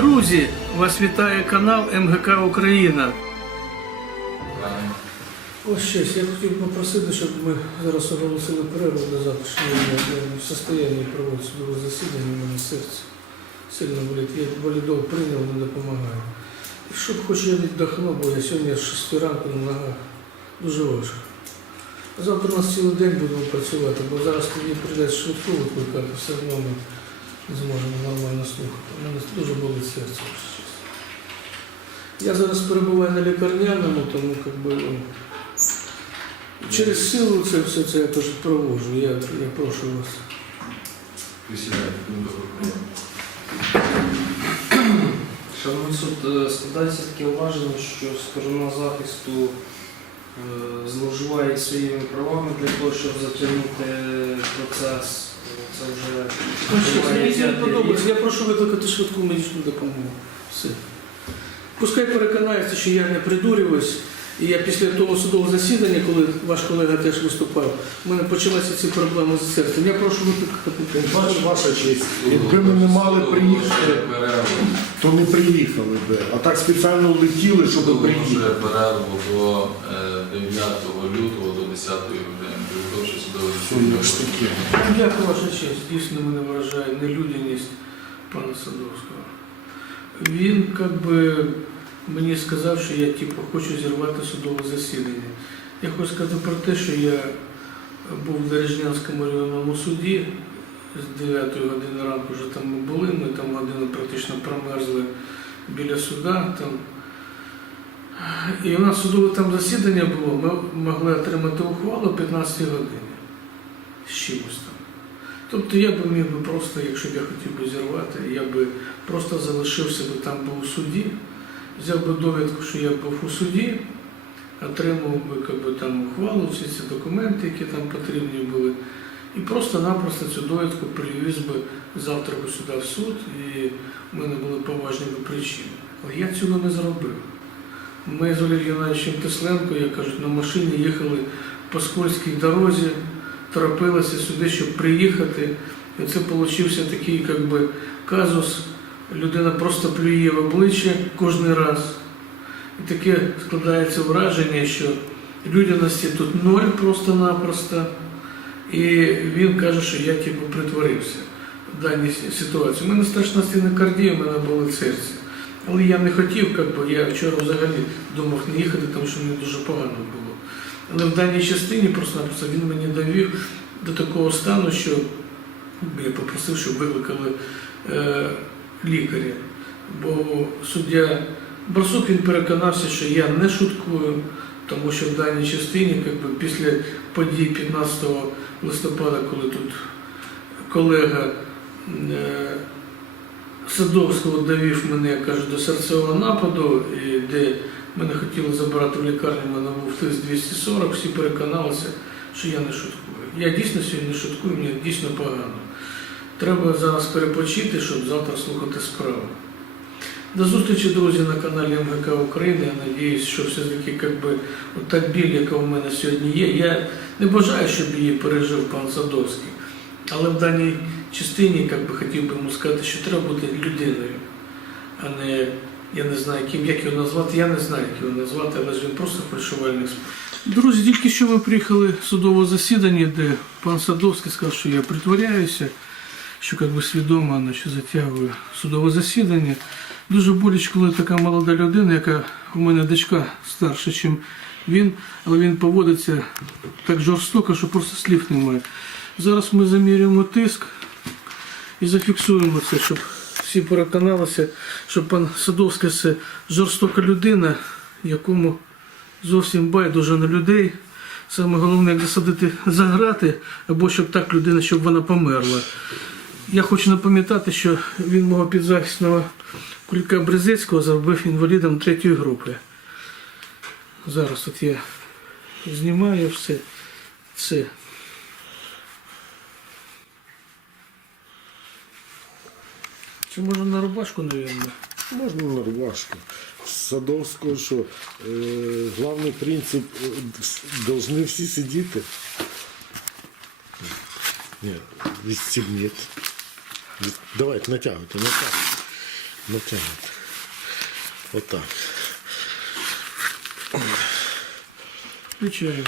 Друзі, вас вітає канал МГК Україна. Ось щось, я хотів попросити, щоб ми зараз оголосили перерву до. Я в состоянні проводити засідання, у мене серце сильно болить. Я валідол прийняв, не допомагає. Щоб хоч я віддохнув, бо я сьогодні з 6 ранку на ногах дуже важко. Завтра у нас цілий день будемо працювати, бо зараз тоді прийдеться швидку викликати, все одно не зможемо нормально слухати. У мене дуже болить серце. Я зараз перебуваю на лікарняному, тому як би, ну, через силу це все це я теж проводжу. Я, я прошу вас. Шановний суд, е, складається таке враження, що сторона захисту е, зловживає своїми правами для того, щоб затягнути процес. Це вже Мені не подобається. Я прошу викликати швидку медичну допомогу. Все. Пускай переконається, що я не придурююсь. І я після того судового засідання, коли ваш колега теж виступав, у мене почалися ці проблеми з серцем. Я прошу викликати. Ваша, ваша честь, якби ми не мали приїхати, то не приїхали би. А так спеціально летіли, щоб приїхати. перерву до е, 9 лютого до 10 години. Судове. Дякую, ваша честь. Дійсно мене вражає нелюдяність пана Садовського. Він як би, мені сказав, що я типу, хочу зірвати судове засідання. Я хочу сказати про те, що я був в Дережнянському районному суді з 9 години ранку вже там ми були, ми там годину практично промерзли біля суда. Там. І у нас судове там засідання було, ми могли отримати ухвалу о 15 годині з чимось там. Тобто я би міг би просто, якщо б я хотів би зірвати, я би просто залишився би там би у суді, взяв би довідку, що я був у суді, отримав би як би, там ухвалу, всі ці документи, які там потрібні були, і просто-напросто цю довідку привіз би завтра би сюди в суд, і в мене були поважні причини. Але я цього не зробив. Ми з Олегом Геннадійовичем Тесленко, як кажуть, на машині їхали по скользькій дорозі, торопилися сюди, щоб приїхати. І це получився такий як би, казус. Людина просто плює в обличчя кожен раз. І таке складається враження, що людяності тут ноль просто-напросто. І він каже, що я типу притворився в даній ситуації. У мене страшна стінокардія, у мене болить серце. Але я не хотів, як би, я вчора взагалі думав не їхати, тому що мені дуже погано було. Але в даній частині просто-напросто він мені довів до такого стану, що я попросив, щоб викликали е, лікаря. Бо суддя Барсук він переконався, що я не шуткую, тому що в даній частині, як би, після подій 15 листопада, коли тут колега е, Садовського довів мене, кажуть, до серцевого нападу, і де мене хотіли забирати в лікарню, в мене був тиск 240, всі переконалися, що я не шуткую. Я дійсно сьогодні не шуткую, мені дійсно погано. Треба зараз перепочити, щоб завтра слухати справу. До зустрічі, друзі, на каналі МГК України. Я надіюсь, що все-таки як от та біль, яка у мене сьогодні є, я не бажаю, щоб її пережив пан Садовський. Але в даній частині як хотів би йому сказати, що треба бути людиною, а не я не знаю, ким, як його назвати, я не знаю, як його назвати, але ж він просто фальшувальник. Друзі, тільки що ми приїхали з судового засідання, де пан Садовський сказав, що я притворяюся, що як би свідомо ну, що затягую судове засідання. Дуже боляче, коли така молода людина, яка у мене дочка старша, ніж він, але він поводиться так жорстоко, що просто слів немає. Зараз ми замірюємо тиск і зафіксуємо це, щоб всі переконалися, що пан Садовський це жорстока людина, якому зовсім байдуже на людей. Саме головне, як засадити за грати, або щоб так людина, щоб вона померла. Я хочу напам'ятати, що він мого підзахисного Кулька Брезецького зробив інвалідом третьої групи. Зараз от я знімаю все. Це. Чи може на рубашку, навірно? Можна на рубашку. Садовського, що е, головний принцип е, вс- должны всі сидіти. Ні, відстібніть. Від- Давайте, натягуйте, натягуйте. натягуйте. Отак. Звичайно.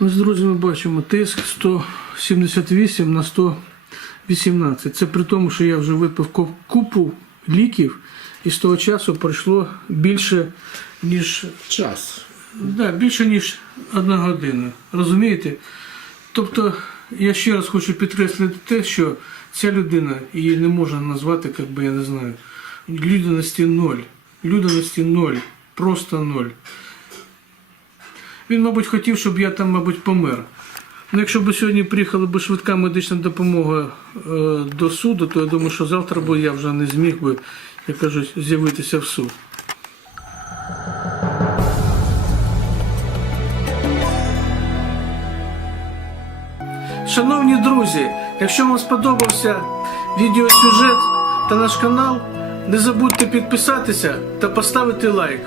Ось, друзі, ми бачимо тиск 178 на 118. Це при тому, що я вже випив купу ліків, і з того часу пройшло більше, ніж Час. Да, більше ніж одна година. Розумієте? Тобто, я ще раз хочу підкреслити те, що ця людина її не можна назвати, як би я не знаю, людяності ноль. Людяності ноль. Просто ноль. Він, мабуть, хотів, щоб я там, мабуть, помер. Ну, якщо б сьогодні приїхала б швидка медична допомога е, до суду, то я думаю, що завтра б я вже не зміг би, як кажуть, з'явитися в суд. Шановні друзі, якщо вам сподобався відеосюжет та наш канал, не забудьте підписатися та поставити лайк.